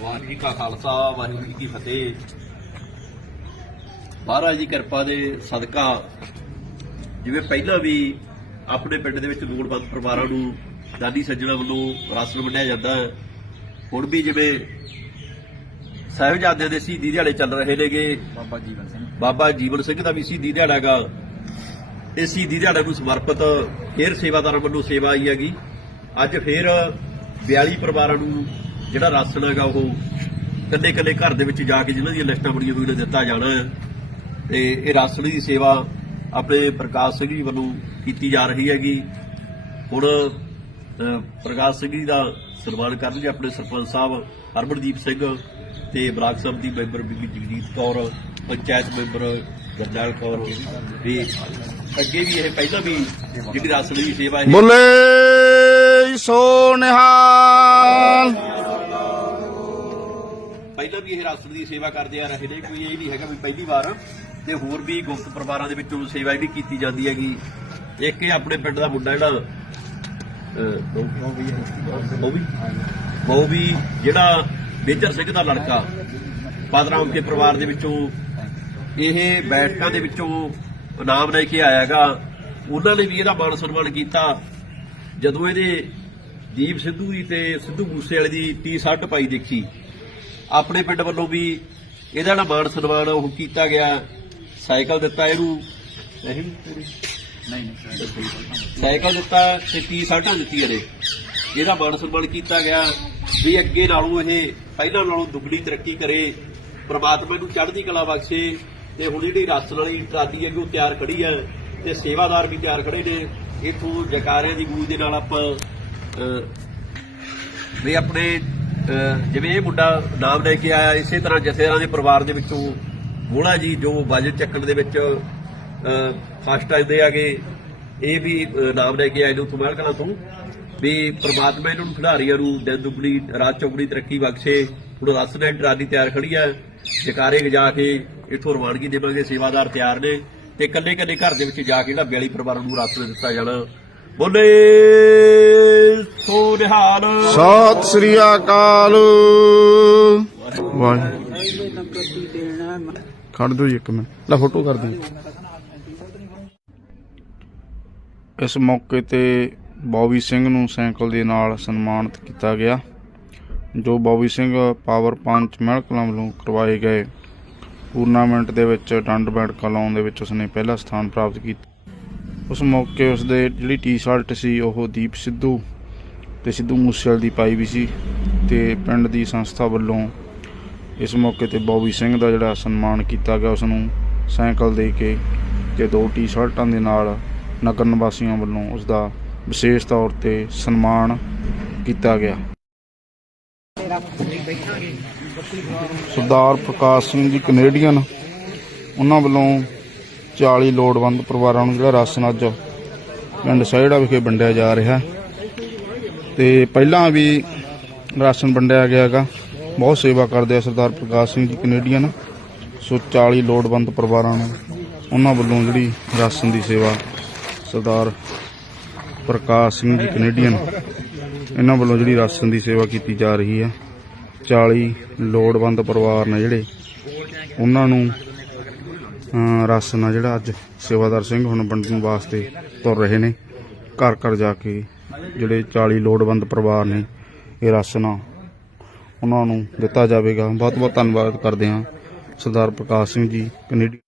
ਵਾਹਿਗੁਰੂ ਜੀ ਕਾ ਖਾਲਸਾ ਵਾਹਿਗੁਰੂ ਜੀ ਕੀ ਫਤਿਹ। ਮਹਾਰਾਜ ਦੀ ਕਿਰਪਾ ਦੇ ਸਦਕਾ ਜਿਵੇਂ ਪਹਿਲਾਂ ਵੀ ਆਪਣੇ ਪਿੰਡ ਦੇ ਵਿੱਚ ਲੋੜਵੰਦ ਪਰਿਵਾਰਾਂ ਨੂੰ ਦਾਦੀ ਸੱਜਣਾ ਵੱਲੋਂ ਰਾਸ਼ਨ ਵੰਡਿਆ ਜਾਂਦਾ ਹੈ। ਹੁਣ ਵੀ ਜਿਵੇਂ ਸਾਹਿਬਜ਼ਾਦਿਆਂ ਦੇ ਸ਼ਹੀਦੀ ਦਿਹਾੜੇ ਚੱਲ ਰਹੇ ਨੇਗੇ। ਬਾਬਾ ਜੀਵਨ ਸਿੰਘ। ਬਾਬਾ ਜੀਵਨ ਸਿੰਘ ਦਾ ਵੀ ਸ਼ਹੀਦੀ ਦਿਹਾੜਾ ਹੈਗਾ। ਇਸ ਸ਼ਹੀਦੀ ਦਿਹਾੜੇ ਨੂੰ ਸਮਰਪਿਤ ਫੇਰ ਸੇਵਾਦਾਰਾਂ ਵੱਲੋਂ ਸੇਵਾ ਆਈ ਹੈਗੀ। ਅੱਜ ਫੇਰ 42 ਪਰਿਵਾਰਾਂ ਨੂੰ ਜਿਹੜਾ ਰਾਸ਼ਨ ਹੈਗਾ ਉਹ ਕੱਲੇ ਕੱਲੇ ਘਰ ਦੇ ਵਿੱਚ ਜਾ ਕੇ ਜਿਨ੍ਹਾਂ ਦੀਆਂ ਲਿਸਟਾਂ ਬਣੀਆਂ ਹੋਈਆਂ ਦਿੱਤਾ ਜਾਣਾ ਹੈ ਤੇ ਇਹ ਰਾਸ਼ਨ ਦੀ ਸੇਵਾ ਆਪਣੇ ਪ੍ਰਕਾਸ਼ ਸਿੰਘ ਜੀ ਵੱਲੋਂ ਕੀਤੀ ਜਾ ਰਹੀ ਹੈਗੀ। ਹੁਣ ਪ੍ਰਕਾਸ਼ ਸਿੰਘ ਜੀ ਦਾ ਸਨਮਾਨ ਕਰਨਗੇ ਆਪਣੇ ਸਰਪੰਚ ਸਾਹਿਬ ਹਰਮਨਦੀਪ ਸਿੰਘ ਤੇ ਬਲਾਕ ਸਭਾ ਦੀ ਮੈਂਬਰ ਬੀਬੀ ਜਗਜੀਤ ਕੌਰ, ਪੰਚਾਇਤ ਮੈਂਬਰ ਗਰਜਾਲ ਕੌਰ ਵੀ ਅੱਗੇ ਵੀ ਇਹ ਪਹਿਲਾਂ ਵੀ ਜਿਹੜੀ ਰਾਸ਼ਨ ਦੀ ਸੇਵਾ ਇਹ ਬੁੱਲੇ ਸੋ ਨਿਹਾਲ। ਪਹਿਲਾਂ ਵੀ ਇਹ ਰਾਸ਼ਨ ਦੀ ਸੇਵਾ ਕਰਦੇ ਆ ਰਹੇ ਨੇ ਕੋਈ ਇਹ ਨਹੀਂ ਹੈਗਾ ਵੀ ਪਹਿਲੀ ਵਾਰ ਤੇ ਹੋਰ ਵੀ ਗੁਪਤ ਪਰਿਵਾਰਾਂ ਦੇ ਵਿੱਚੋਂ ਸੇਵਾ ਜਿਹੜੀ ਕੀਤੀ ਜਾਂਦੀ ਹੈਗੀ। ਇੱਕ ਇਹ ਆਪਣੇ ਪਿੰਡ ਦਾ ਮੁੰਡਾ ਜਿਹੜਾ ਅਹ, ਉਹ ਵੀ। ਉਹ ਵੀ ਜਿਹੜਾ ਮੇਜਰ ਸਿੰਘ ਦਾ ਲੜਕਾ ਪਾਦਰਾਮ ਕੇ ਪਰਿਵਾਰ ਦੇ ਵਿੱਚੋਂ। ਇਹ ਬੈਠਕਾਂ ਦੇ ਵਿੱਚੋਂ ਇਨਾਮ ਲੈ ਕੇ ਆਇਆਗਾ ਉਹਨਾਂ ਨੇ ਵੀ ਇਹਦਾ ਮਾਣ ਸਨਮਾਨ ਕੀਤਾ। ਜਦੋਂ ਇਹਦੇ ਦੀਪ ਸਿੱਧੂ ਦੀ ਤੇ ਸਿੱਧੂ ਮੂਸੇ ਵਾਲੇ ਦੀ ਟੀ ਸ਼ਰਟ ਪਾਈ ਦੇਖੀ ਆਪਣੇ ਪਿੰਡ ਵੱਲੋਂ ਵੀ ਇਹਦਾ ਜਿਹੜਾ ਮਾਣ ਸਨਮਾਨ ਉਹ ਕੀਤਾ ਗਿਆ। ਸਾਈਕਲ ਦਿੱਤਾ ਇਹਨੂੰ। ਨਹੀਂ, ਪੂਰੀ। ਸਾਈਕਲ ਦਿੱਤਾ ਤੇ ਟੀ ਸ਼ਰਟਾਂ ਦਿੱਤੀ ਇਹਨੇ। ਇਹਦਾ ਮਾਣ ਸਨਮਾਨ ਕੀਤਾ ਗਿਆ ਵੀ ਅੱਗੇ ਨਾਲੋਂ ਇਹ ਪਹਿਲਾਂ ਨਾਲੋਂ ਦੁੱਗਣੀ ਤਰੱਕੀ ਕਰੇ। ਪ੍ਰਮਾਤਮਾ ਨੂੰ ਚੜ੍ਹਦੀ ਕਲਾ ਬਖਸ਼ੇ ਤੇ ਹੁਣ ਜਿਹੜੀ ਰਸ ਵਾਲੀ ਟਰਾਲੀ ਹੈ ਉਹ ਤਿਆਰ ਖੜੀ ਹੈ ਤੇ ਸੇਵਾਦਾਰ ਵੀ ਤਿਆਰ ਖੜੇ ਨੇ। ਇਥੋਂ ਜਕਾਰਿਆਂ ਦੀ ਗੂੰਜ ਦੇ ਨਾਲ ਆਪਾਂ ਵੀ ਆਪਣੇ ਜਿਵੇਂ ਇਹ ਮੁੰਡਾ ਨਾਮ ਲੈ ਕੇ ਆਇਆ, ਇਸੇ ਤਰ੍ਹਾਂ ਜਥੇਦਾਰਾਂ ਦੇ ਪਰਿਵਾਰ ਦੇ ਵਿੱਚੋਂ ਮੋਹਣਾ ਜੀ ਜੋ ਵਜਨ ਚੱਕਣ ਦੇ ਵਿੱਚ ਫਸਟ ਆਉਂਦੇ ਆਗੇ, ਇਹ ਵੀ ਨਾਮ ਲੈ ਕੇ ਆਏ ਨੂੰ ਉੱਥੋਂ ਮਹਿਲ ਕਲਾਂ ਤੋਂ, ਵੀ ਪ੍ਰਮਾਤਮਾ ਇਹਨਾਂ ਨੂੰ ਖਿਡਾਰੀਆਂ ਨੂੰ ਦਿਨ ਦੁਗਣੀ, ਰਾਤ ਚੌਗਣੀ ਤਰੱਕੀ ਬਖਸ਼ੇ, ਹੁਣ ਰਸ ਨੇ ਟਰਾਲੀ ਤਿਆਰ ਖੜੀ ਹੈ ਜਕਾਰੇ ਗਜਾ ਕੇ ਇਥੋਂ ਰਵਾਨਗੀ ਦੇਵਾਂਗੇ, ਸੇਵਾਦਾਰ ਤਿਆਰ ਨੇ, ਤੇ ਕੱਲੇ ਕੱਲੇ ਘਰ ਦੇ ਵਿੱਚ ਜਾ ਕੇ ਜਿਹੜਾ 42 ਪਰਿਵਾਰਾਂ ਨੂੰ ਰਾਸ਼ਨ ਦਿੱਤਾ ਜਾਣਾ। ਬੋਲੇ ਸੋ ਨਿਹਾਲ ਸਤਿ ਸ੍ਰੀ ਅਕਾਲ। ਵਾਹ ਖੜ ਦੋ ਇੱਕ ਮਿੰਟ। ਲੈ ਫੋਟੋ ਕਰ ਦੀ ਇਸ ਮੌਕੇ ਤੇ ਬੌਬੀ ਸਿੰਘ ਨੂੰ ਸਾਈਕਲ ਦੇ ਨਾਲ ਸਨਮਾਨਿਤ ਕੀਤਾ ਗਿਆ, ਜੋ Bobby Singh power punch Mahal Kalan ਵੱਲੋਂ ਕਰਵਾਏ ਗਏ। ਟੂਰਨਾਮੈਂਟ ਦੇ ਵਿੱਚ ਡੰਡ ਬੈਠਕਾਂ ਲਾਉਣ ਦੇ ਵਿੱਚ ਉਸਨੇ ਪਹਿਲਾ ਸਥਾਨ ਪ੍ਰਾਪਤ ਕੀਤਾ। ਉਸ ਮੌਕੇ ਉਸਦੇ ਜਿਹੜੀ ਟੀ-ਸ਼ਰਟ ਸੀ, ਉਹ ਦੀਪ ਸਿੱਧੂ ਤੇ ਸਿੱਧੂ ਮੂਸੇਵਾਲ ਦੀ ਪਾਈ ਵੀ ਸੀ ਤੇ ਪਿੰਡ ਦੀ ਸੰਸਥਾ ਵੱਲੋਂ ਇਸ ਮੌਕੇ ਤੇ ਬੌਬੀ ਸਿੰਘ ਦਾ ਜਿਹੜਾ ਸਨਮਾਨ ਕੀਤਾ ਗਿਆ ਉਸ ਨੂੰ ਸਾਈਕਲ ਦੇ ਕੇ ਤੇ ਦੋ ਟੀ-ਸ਼ਰਟਾਂ ਦੇ ਨਾਲ ਨਗਰ ਨਿਵਾਸੀਆਂ ਵੱਲੋਂ ਉਸ ਦਾ ਵਿਸ਼ੇਸ਼ ਤੌਰ ਤੇ ਸਨਮਾਨ ਕੀਤਾ ਗਿਆ। ਸਰਦਾਰ ਪ੍ਰਕਾਸ਼ ਸਿੰਘ ਜੀ ਕੈਨੇਡੀਅਨ, ਉਹਨਾਂ ਵੱਲੋਂ 40 ਲੋੜਵੰਦ ਪਰਿਵਾਰਾਂ ਨੂੰ ਜਿਹੜਾ ਰਾਸ਼ਨ ਅੱਜ ਪਿੰਡ ਸਹਿੜਾ ਵਿਖੇ ਵੰਡਿਆ ਜਾ ਰਿਹਾ ਤੇ ਪਹਿਲਾਂ ਵੀ ਰਾਸ਼ਨ ਵੰਡਿਆ ਗਿਆ ਹੈਗਾ। ਬਹੁਤ ਸੇਵਾ ਕਰਦੇ ਆ ਸਰਦਾਰ ਪ੍ਰਕਾਸ਼ ਸਿੰਘ ਜੀ ਕੈਨੇਡੀਅਨ। ਸੋ 40 ਲੋੜਵੰਦ ਪਰਿਵਾਰਾਂ ਨੂੰ ਉਹਨਾਂ ਵੱਲੋਂ ਜਿਹੜੀ ਰਾਸ਼ਨ ਦੀ ਸੇਵਾ ਸਰਦਾਰ ਪ੍ਰਕਾਸ਼ ਸਿੰਘ ਜੀ ਕੈਨੇਡੀਅਨ ਇਹਨਾਂ ਵੱਲੋਂ ਜਿਹੜੀ ਰਾਸ਼ਨ ਦੀ ਸੇਵਾ ਕੀਤੀ ਜਾ ਰਹੀ ਹੈ। 40 ਲੋੜਵੰਦ ਪਰਿਵਾਰ ਨੇ ਜਿਹੜੇ ਉਹਨਾਂ ਨੂੰ ਰਾਸ਼ਨ ਆ ਜਿਹੜਾ ਅੱਜ ਸੇਵਾਦਾਰ ਸਿੰਘ ਹੁਣ ਵੰਡਣ ਵਾਸਤੇ ਤੁਰ ਰਹੇ ਨੇ। ਘਰ ਘਰ ਜਾ ਕੇ ਜਿਹੜੇ 40 ਲੋੜਵੰਦ ਪਰਿਵਾਰ ਨੇ ਇਹ ਰਾਸ਼ਨ ਉਹਨਾਂ ਨੂੰ ਦਿੱਤਾ ਜਾਵੇਗਾ। ਬਹੁਤ ਬਹੁਤ ਧੰਨਵਾਦ ਕਰਦੇ ਹਾਂ ਸਰਦਾਰ ਪ੍ਰਕਾਸ਼ ਸਿੰਘ ਜੀ ਕੈਨੇਡੀ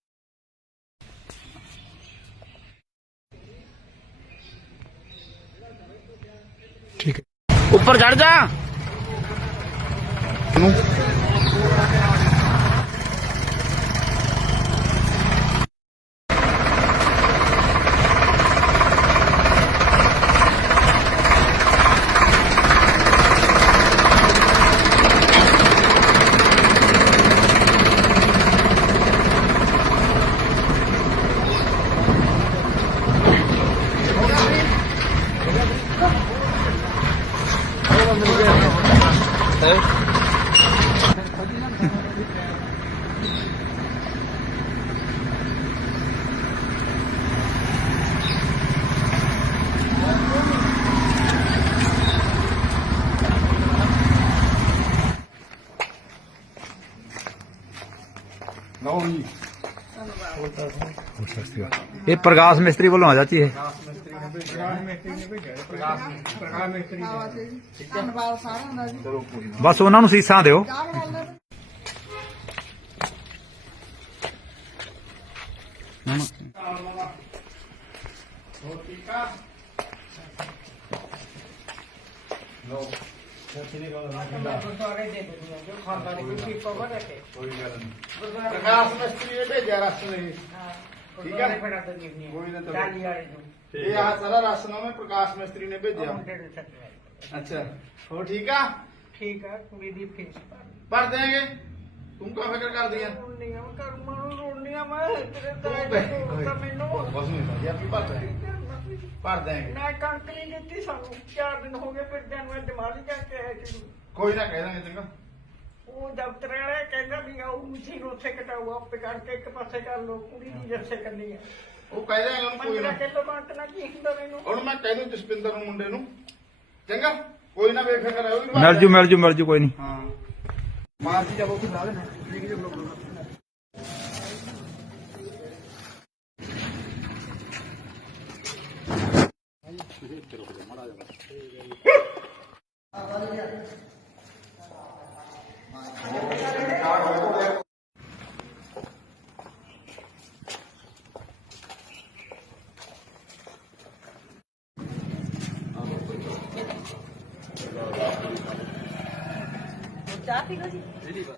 ਠੀਕ ਉੱਪਰ ਚੜ ਜਾ। ਨੂੰ ਲਓ ਜੀ। ਇਹ ਪ੍ਰਕਾਸ਼ ਮਿਸਤਰੀ ਵੱਲੋਂ ਆ ਚਾਚੀ ਇਹ। ਧੰਨਵਾਦ ਸਾਰਿਆਂ ਦਾ ਜੀ ਬਸ ਉਹਨਾਂ ਨੂੰ ਸੀਸਾਂ ਦਿਓ। ਪ੍ਰਕਾਸ਼ ਮਿਸਤਰੀ ਨੇ ਭੇਜਿਆ ਇਹ। ਆ? ਸਾਰਾ ਮੈਂ ਪ੍ਰਕਾਸ਼ ਮਿਸਤਰੀ ਨੇ ਅੱਛਾ ਹੋ ਠੀਕ ਆ? ਠੀਕ ਆ ਕੁੜੀ ਦੀ ਫੀਸ ਭਰ ਦੇਾਂਗੇ ਤੂੰ ਕਾ ਫਿਕਰ ਕਰਦੀ ਆ? ਰੋਣੀਆਂ ਕਰਮਾਂ ਨੂੰ ਰੋਣੀਆਂ ਮੈਂ ਤੇਰੇ ਤੂੰ ਮੈਨੂੰ। ਬਸ ਨਹੀਂ ਵੀ ਭਰ ਦੇਾਂਗੇ ਭਰ ਦੇਾਂਗੇ ਨਾ ਕਣਕ ਨਹੀਂ ਦਿੱਤੀ ਸਾਨੂੰ ਚਾਰ ਦਿਨ ਹੋ ਗਏ ਫਿਰਦਿਆਂ ਨੂੰ ਇਹ ਦਿਮਾਗ ਜਾ ਕੇ ਆਇਆ ਸੀ ਕੋਈ ਨਾ ਕਹਿ ਦਾਂਗੇ ਚੰਗਾ। ਉਹ ਦਫ਼ਤਰ ਵਾਲਾ ਕਹਿੰਦਾ ਵੀ ਆਉ ਮਸ਼ੀਨ ਉੱਥੇ ਕਟਾਓ ਆਪੇ ਕਰਕੇ ਇੱਕ ਪਾਸੇ ਕਰ ਲਓ ਕੁੜੀ ਦੀ ਜੱਸੇ ਕਰਨੀ ਹੈ ਉਹ ਕਹਿ ਦਾਂਗੇ ਉਹਨੂੰ ਕੋਈ ਨਾ। 15 ਕਿਲੋ ਕਣਕ ਨਾ ਕੀ ਹੁੰਦਾ ਮੈਨੂੰ। ਹੁਣ ਮੈਂ ਕਹਿ ਦੂੰ ਜਸਪਿੰਦਰ ਨੂੰ ਮੁੰਡੇ ਨੂੰ। ਚੰਗਾ ਕੋਈ ਨਾ ਬੇਫਿਕਰ ਰਹੋ। ਮਿਲ ਜੂ ਮਿਲ ਜੂ ਮਿਲ ਜੂ ਕੋਈ ਨਹੀਂ। ਹਾਂ। ਮਾਰਦੀ ਜਾ ਉਹ ਲਾ ਦੇਣਾ ਠੀਕ ਜੇ निघते लोक मला चार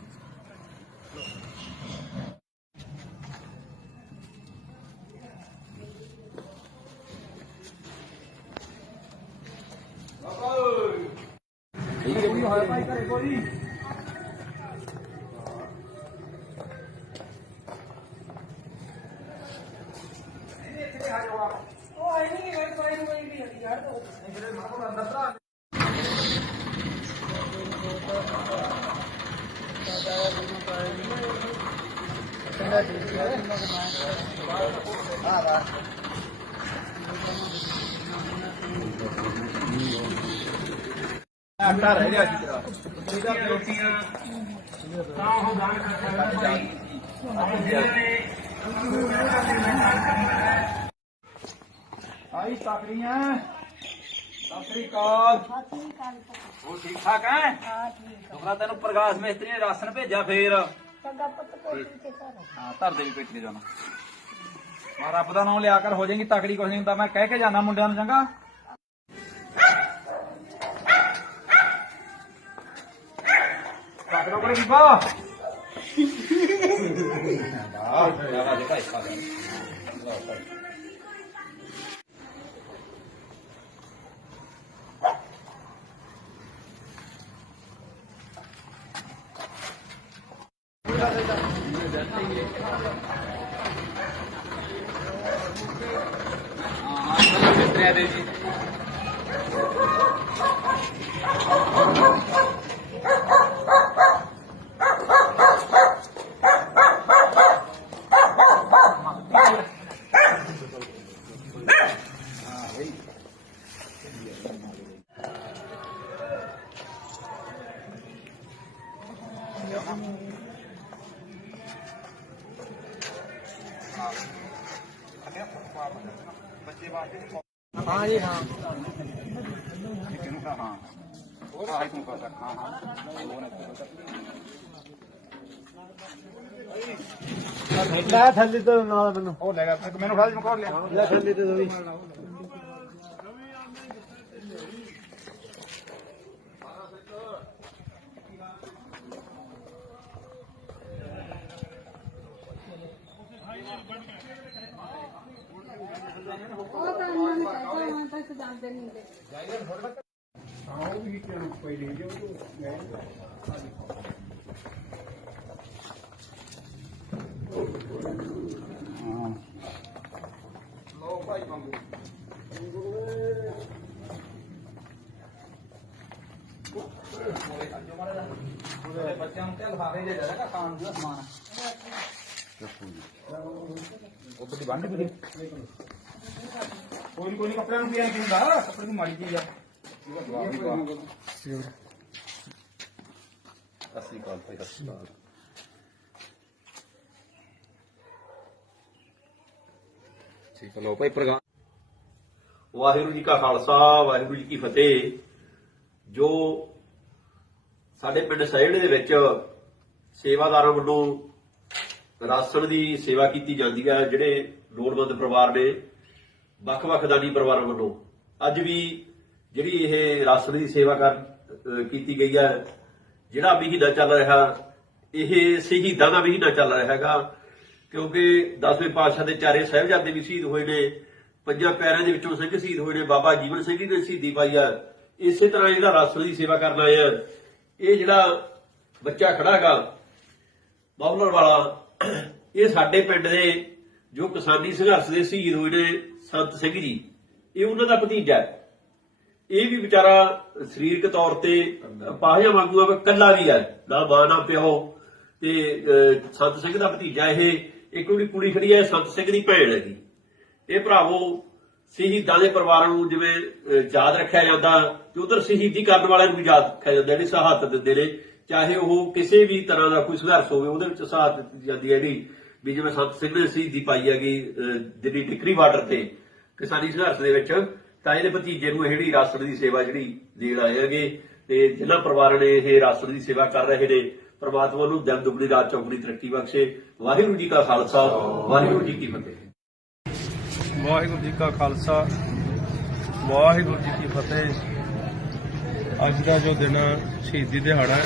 ਉਹ ਉਹ ਠੀਕ ਠਾਕ ਹੈ। ਹਾਂ ਠੀਕ ਆ ਤੈਨੂੰ ਪ੍ਰਕਾਸ਼ ਮਿਸਤਰੀ ਨੇ ਰਾਸ਼ਨ ਭੇਜਿਆ ਫੇਰ। ਚੰਗਾ ਪੁੱਤ ਤੇ ਹਾਂ। ਧਰ ਦੇ ਵੀ ਪੇਟੀ ਜਾਣਾ। ਮਾ ਰੱਬ ਦਾ ਨਾਮ ਲਿਆ ਕਰ ਹੋ ਜਾਏਗੀ ਤਕੜੀ ਕੁਛ ਨਹੀਂ ਹੁੰਦਾ। ਮੈਂ ਕਹਿ ਕੇ ਜਾਣਾ ਮੁੰਡਿਆਂ ਨੂੰ ਚੰਗਾ? ਤਕੜੋ ਕੋਲੇ ਬੀਬਾ ਆਹ ਜੇ ਭਾਈ ਖਾ ਲੈ ਮਿਸਤਰੀਆਂ ਦੇ ਜੀ ਹਾਂ ਜੀ ਹਾਂ ਹਾਂ ਉਹ ਆਈ ਤੂੰ ਕਰ ਹਾਂ ਹਾਂ ਲੈ ਥੱਲੇ ਤੋਂ ਨਾਲ ਮੈਨੂੰ। ਉਹ ਲੈ ਗਿਆ ਮੈਨੂੰ ਖਾਲੀ ਮੁਕਾ ਲਿਆ। ਲੈ ਥੱਲੇ ਤੋਂ ਵੀ। ਆਉਂ ਵੀ ਕਿਉਂ ਕੋਈ ਲੈ ਜਾਓ ਤੂੰ ਮੈਂ ਲੋ ਭਾਈ ਬੰਬੂ। ਬੱਚਿਆਂ ਨੂੰ ਤੇ ਲਫਾਫੇ ਦੇ ਦੇ ਦੇਗਾ ਖਾਣ ਦਾ ਸਮਾਨ। ਚੱਕੂ ਜੀ। ਉੱਪਰ ਦੀ ਬੰਨ ਵੀ ਕੋਈ ਨੀ, ਕੋਈ ਨੀ, ਕੱਪੜਿਆਂ ਨੂੰ ਕੀ ਹੁੰਦਾ ਕੱਪੜੇ ਨੂੰ ਮਾੜੀ ਚੀਜ਼ ਆ। ਅਸਲੀ ਕਾਲ ਭਾਈ ਅਸਲੀ ਕਾਲ ਠੀਕ ਲੋ ਭਾਈ ਪ੍ਰਗਾਸ ਵਾਹਿਗੁਰੂ ਜੀ ਕਾ ਖਾਲਸਾ ਵਾਹਿਗੁਰੂ ਜੀ ਕੀ ਫਤਿਹ। ਜੋ ਸਾਡੇ ਪਿੰਡ ਸਹਿੜੇ ਦੇ ਵਿੱਚ ਸੇਵਾਦਾਰਾਂ ਵੱਲੋਂ ਰਾਸ਼ਨ ਦੀ ਸੇਵਾ ਕੀਤੀ ਜਾਂਦੀ ਹੈ ਜਿਹੜੇ ਲੋੜਵੰਦ ਪਰਿਵਾਰ ਨੇ। ਵੱਖ-ਵੱਖ ਦਾਨੀ ਪਰਿਵਾਰਾਂ ਵੱਲੋਂ ਅੱਜ ਵੀ ਜਿਹੜੀ ਇਹ ਰਾਸ਼ਨ ਦੀ ਸੇਵਾ ਕਰ ਕੀਤੀ ਗਈ ਹੈ, ਜਿਹੜਾ ਮਹੀਨਾ ਚੱਲ ਰਿਹਾ, ਇਹ ਸ਼ਹੀਦਾਂ ਦਾ ਮਹੀਨਾ ਚੱਲ ਰਿਹਾ ਹੈਗਾ, ਕਿਉਂਕਿ 10ਵੇਂ ਪਾਤਸ਼ਾਹ ਦੇ ਚਾਰੇ ਸਾਹਿਬਜ਼ਾਦੇ ਵੀ ਸ਼ਹੀਦ ਹੋਏ ਨੇ, ਪੰਜਾਂ ਪਿਆਰਿਆਂ ਦੇ ਵਿੱਚੋਂ ਸਿੰਘ ਸ਼ਹੀਦ ਹੋਏ ਨੇ, ਬਾਬਾ ਜੀਵਨ ਸਿੰਘ ਜੀ ਨੇ ਸ਼ਹੀਦੀ ਪਾਈ ਆ। ਇਸੇ ਤਰ੍ਹਾਂ ਜਿਹੜਾ ਰਾਸ਼ਟਰ ਦੀ ਸੇਵਾ ਕਰਨ ਆਇਆ ਇਹ ਜਿਹੜਾ ਬੱਚਾ ਖੜਾ ਹੈਗਾ ਬਾਬਲਰ ਵਾਲਾ, ਇਹ ਸਾਡੇ ਪਿੰਡ ਦੇ ਜੋ ਕਿਸਾਨੀ ਸੰਘਰਸ਼ ਦੇ ਸ਼ਹੀਦ ਹੋਏ ਨੇ ਸੰਤ ਸਿੰਘ ਜੀ, ਇਹ ਉਹਨਾਂ ਦਾ ਭਤੀਜਾ ਹੈ। ਇਹ ਵੀ ਵਿਚਾਰਾ ਸਰੀਰਕ ਤੌਰ ਤੇ ਪਾਹਿਆ ਵਾਂਗੂ ਆ ਕੱਲਾ ਵੀ ਹੈ ਨਾ ਮਾਂ ਨਾ ਪਿਓ ਤੇ ਸੰਤ ਸਿੰਘ ਦਾ ਭਤੀਜਾ ਇਹ। ਇੱਕ ਉਹਦੀ ਕੁੜੀ ਖੜੀ ਹੈ ਸੰਤ ਸਿੰਘ ਦੀ ਭੈਣ ਹੈਗੀ। ਇਹ ਭਰਾਵੋ, ਸ਼ਹੀਦਾਂ ਦੇ ਪਰਿਵਾਰਾਂ ਨੂੰ ਜਿਵੇਂ ਯਾਦ ਰੱਖਿਆ ਜਾਂਦਾ, ਤੇ ਉਧਰ ਸ਼ਹੀਦੀ ਕਰਨ ਵਾਲਿਆਂ ਨੂੰ ਯਾਦ ਰੱਖਿਆ ਜਾਂਦਾ ਜਿਹੜੀ ਸ਼ਹਾਦਤ ਦਿੰਦੇ ਨੇ। ਚਾਹੇ ਉਹ ਕਿਸੇ ਵੀ ਤਰ੍ਹਾਂ ਦਾ ਕੋਈ ਸੰਘਰਸ਼ ਹੋਵੇ, ਉਹਦੇ ਵਿੱਚ ਸ਼ਹਾਦਤ ਦਿੱਤੀ ਜਾਂਦੀ ਹੈ ਜਿਹੜੀ ਵੀ ਜਿਵੇਂ ਸੰਤ ਸਿੰਘ ਨੇ ਸ਼ਹੀਦੀ ਪਾਈ ਹੈਗੀ ਦਿੱਲੀ ਟਿਕਰੀ ਬਾਰਡਰ ਤੇ। ਕਿਸਾਨੀ ਸੰਘਰਸ਼ ਦੇ ਵਿੱਚ ਤਾਂ ਇਹਦੇ ਭਤੀਜੇ ਨੂੰ ਇਹ ਜਿਹੜੀ ਰਾਸ਼ਟਰ ਦੀ ਸੇਵਾ ਜਿਹੜੀ ਦੇਣ ਆਏ ਹੈਗੇ, ਤੇ ਜਿਨ੍ਹਾਂ ਪਰਿਵਾਰਾਂ ਨੇ ਇਹ ਰਾਸ਼ਟਰ ਦੀ ਸੇਵਾ ਕਰ ਰਹੇ ਨੇ, ਪ੍ਰਮਾਤਮਾ ਨੂੰ ਦਿਨ ਦੁਗਣੀ ਰਾਤ ਚੌਗਣੀ ਤਰੱਕੀ ਬਖਸ਼ੇ। ਵਾਹਿਗੁਰੂ ਜੀ ਕਾ ਖਾਲਸਾ, ਵਾਹਿਗੁਰੂ ਜੀ ਕੀ ਫਤਿਹ। ਵਾਹਿਗੁਰੂ ਜੀ ਕਾ ਖਾਲਸਾ, ਵਾਹਿਗੁਰੂ ਜੀ ਕੀ ਫਤਿਹ। ਅੱਜ ਦਾ ਜੋ ਦਿਨ ਸ਼ਹੀਦੀ ਦਿਹਾੜਾ ਹੈ।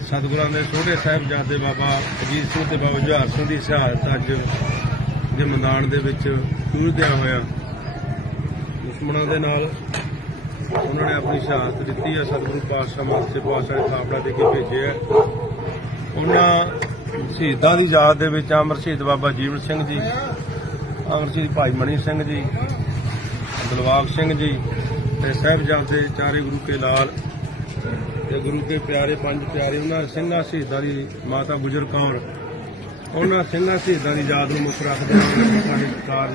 ਸਤਿਗੁਰਾਂ ਦੇ ਛੋਟੇ ਸਾਹਿਬਜ਼ਾਦੇ ਬਾਬਾ ਅਜੀਤ ਸਿੰਘ ਤੇ ਬਾਬਾ ਜੁਹਾਰ ਸਿੰਘ ਦੀ ਸ਼ਹਾਦਤ ਅੱਜ ਦੇ ਮੈਦਾਨ ਦੇ ਵਿੱਚ ਪੂਜਦਿਆਂ ਹੋਇਆ। ਦੁਸ਼ਮਣਾਂ ਦੇ ਨਾਲ ਉਹਨਾਂ ਨੇ ਆਪਣੀ ਸ਼ਹਾਦਤ ਦਿੱਤੀ ਹੈ ਸਤਿਗੁਰੂ ਪਾਤਸ਼ਾਹ ਮਾਸਟਰ ਪਾਤਸ਼ਾਹ ਨੇ ਥਾਪੜਾ ਦੇ ਕੇ ਭੇਜਿਆ ਉਹਨਾਂ ਸ਼ਹੀਦਾਂ ਦੀ ਯਾਦ ਦੇ ਵਿੱਚ ਅਮਰ ਸ਼ਹੀਦ ਬਾਬਾ ਜੀਵਨ ਸਿੰਘ ਜੀ, ਅਮਰ ਸ਼ਹੀਦ ਭਾਈ ਮਣੀ ਸਿੰਘ ਜੀ ਦਿਲਵਾਗ ਸਿੰਘ ਜੀ ਤੇ ਸਾਹਿਬਜ਼ਾਦੇ ਚਾਰੇ ਗੁਰੂ ਕੇ ਲਾਲ ਤੇ ਗੁਰੂ ਕੇ ਪਿਆਰੇ ਪੰਜ ਪਿਆਰੇ ਉਹਨਾਂ ਸਿੰਘਾਂ ਸ਼ਹੀਦਾਂ ਦੀ ਮਾਤਾ ਗੁਜਰ ਕੌਰ ਉਹਨਾਂ ਸਿੰਘਾਂ ਸ਼ਹੀਦਾਂ ਦੀ ਯਾਦ ਨੂੰ ਮੁੱਖ ਰੱਖਦੇ ਹੋਏ ਸਾਡੇ ਸਰਕਾਰ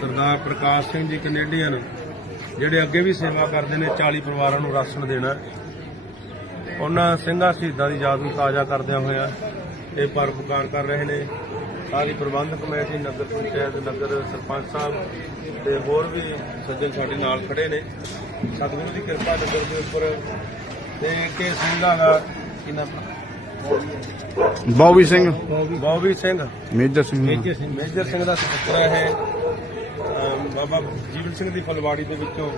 ਸਰਦਾਰ ਪ੍ਰਕਾਸ਼ ਸਿੰਘ ਜੀ ਕੈਨੇਡੀਅਨ, ਜਿਹੜੇ ਅੱਗੇ ਵੀ ਸੇਵਾ ਕਰਦੇ ਨੇ 40 ਪਰਿਵਾਰਾਂ ਨੂੰ ਰਾਸ਼ਨ ਦੇਣਾ। ਉਹਨਾਂ ਸਿੰਘਾਂ ਸ਼ਹੀਦਾਂ ਦੀ ਯਾਦ ਨੂੰ ਤਾਜ਼ਾ ਕਰਦਿਆਂ ਹੋਇਆ ਇਹ ਪਰਪਕਾਰ ਕਰ ਰਹੇ ਨੇ। ਸਾਰੀ ਪ੍ਰਬੰਧਕ ਕਮੇਟੀ, ਨਗਰ ਪੰਚਾਇਤ, ਨਗਰ ਸਰਪੰਚ ਸਾਹਿਬ ਤੇ ਹੋਰ ਵੀ ਸੱਜਣ ਸਾਡੇ ਨਾਲ ਖੜੇ ਨੇ। ਸਤਿਗੁਰੂ ਦੀ ਕਿਰਪਾ ਨਗਰ ਦੇ ਉੱਪਰ। ਤੇ ਕਿ ਸਿੰਘਾਂ ਦਾ ਕਿੰਨਾ Bobby Singh. Bobby Singh. Major Singh. Major Singh Major Singh ਦਾ ਸੁਪੁੱਤਰ ਹੈ ਅਮ ਬਾਬਾ ਜੀਵਨ ਸਿੰਘ ਦੀ ਫਲਵਾੜੀ ਦੇ ਵਿੱਚੋਂ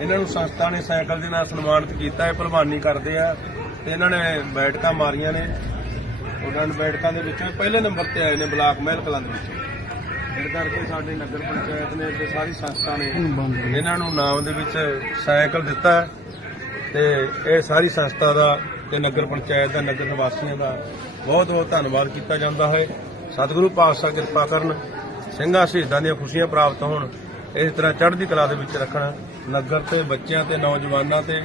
ਇਹਨਾਂ ਨੂੰ ਸੰਸਥਾ ਨੇ ਸਾਈਕਲ ਦੇ ਨਾਲ ਸਨਮਾਨਿਤ ਕੀਤਾ ਹੈ ਭਲਵਾਨੀ ਕਰਦੇ ਆ ਤੇ ਇਹਨਾਂ ਨੇ ਬੈਠਕਾਂ ਮਾਰੀਆਂ ਨੇ। ਉਹਨਾਂ ਨੇ ਬੈਠਕਾਂ ਦੇ ਵਿੱਚੋਂ ਪਹਿਲੇ ਨੰਬਰ ਤੇ ਆਏ ਨੇ ਬਲਾਕ ਮਹਿਲ ਕਲਾਂ ਦੇ ਵਿੱਚ। ਇਸ ਕਰਕੇ ਸਾਡੇ ਨਗਰ ਪੰਚਾਇਤ ਨੇ ਤੇ ਸਾਰੀ ਸੰਸਥਾ ਨੇ ਇਹਨਾਂ ਨੂੰ ਨਾਮ ਦੇ ਵਿੱਚ ਸਾਈਕਲ ਦਿੱਤਾ ਹੈ ਤੇ ਇਹ ਸਾਰੀ ਸੰਸਥਾ ਦਾ ਤੇ ਨਗਰ ਪੰਚਾਇਤ ਦਾ, ਨਗਰ ਨਿਵਾਸੀਆਂ ਦਾ ਬਹੁਤ ਬਹੁਤ ਧੰਨਵਾਦ ਕੀਤਾ ਜਾਂਦਾ ਹੈ। ਸਤਿਗੁਰੂ ਪਾਤਸ਼ਾਹ ਕਿਰਪਾ ਕਰਨ ਸਿੰਘਾਂ ਸ਼ਹੀਦਾਂ ਦੀਆਂ ਖੁਸ਼ੀਆਂ ਪ੍ਰਾਪਤ ਹੋਣ। ਇਸ ਤਰ੍ਹਾਂ ਚੜ੍ਹਦੀ ਕਲਾ ਦੇ ਵਿੱਚ ਰੱਖਣ, ਨਗਰ ਤੇ ਬੱਚਿਆਂ ਤੇ, ਨੌਜਵਾਨਾਂ ਤੇ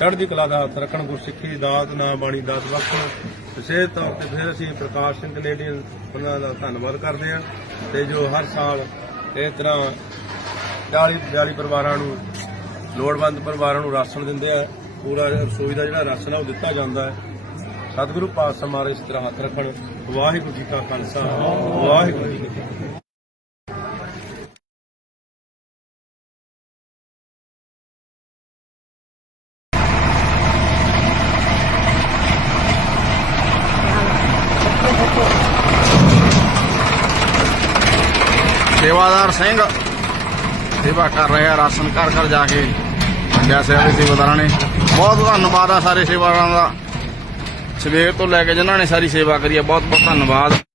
ਚੜ੍ਹਦੀ ਕਲਾ ਦਾ ਹੱਥ ਰੱਖਣ, ਗੁਰਸਿੱਖੀ ਦੀ ਦਾਤ, ਨਾ ਬਾਣੀ ਦਾਤ ਬਖਸ਼ਣ। ਵਿਸ਼ੇਸ਼ ਤੌਰ ਤੇ ਫਿਰ ਅਸੀਂ ਪ੍ਰਕਾਸ਼ ਸਿੰਘ ਕੈਨੇਡੀਅਨ ਉਹਨਾਂ ਦਾ ਧੰਨਵਾਦ ਕਰਦੇ ਹਾਂ ਤੇ ਜੋ ਹਰ ਸਾਲ ਇਸ ਤਰ੍ਹਾਂ 40 42 ਪਰਿਵਾਰਾਂ ਨੂੰ ਲੋੜਵੰਦ ਪਰਿਵਾਰਾਂ ਨੂੰ ਰਾਸ਼ਨ ਦਿੰਦੇ ਆ। ਪੂਰਾ ਰਸੋਈ ਦਾ ਜਿਹੜਾ ਰਾਸ਼ਨ ਹੈ ਉਹ ਦਿੱਤਾ ਜਾਂਦਾ ਹੈ। ਸਤਿਗੁਰੂ ਪਾਤਸ਼ਾਹ ਮਹਾਰਾਜ ਇਸ ਤਰ੍ਹਾਂ ਹੱਥ ਰੱਖਣ। ਵਾਹਿਗੁਰੂ ਜੀ ਕਾ ਖਾਲਸਾ। ਵਾਹਿਗੁਰੂ ਜੀ ਕੀ ਫਤਿਹ। ਸੇਵਾਦਾਰ ਸਿੰਘ ਸੇਵਾ ਕਰ ਰਹੇ ਆ ਰਾਸ਼ਨ ਘਰ ਘਰ ਜਾ ਕੇ ਵੰਡਿਆ ਸੇਵਾ ਦੇ ਸੇਵਾਦਾਰਾਂ ਨੇ। ਬਹੁਤ ਧੰਨਵਾਦ ਆ ਸਾਰੇ ਸੇਵਾਦਾਰਾਂ ਦਾ। ਸਵੇਰ ਤੋਂ ਲੈ ਕੇ ਜਿਨ੍ਹਾਂ ਨੇ ਸਾਰੀ ਸੇਵਾ ਕਰੀ ਆ ਬਹੁਤ ਬਹੁਤ ਧੰਨਵਾਦ।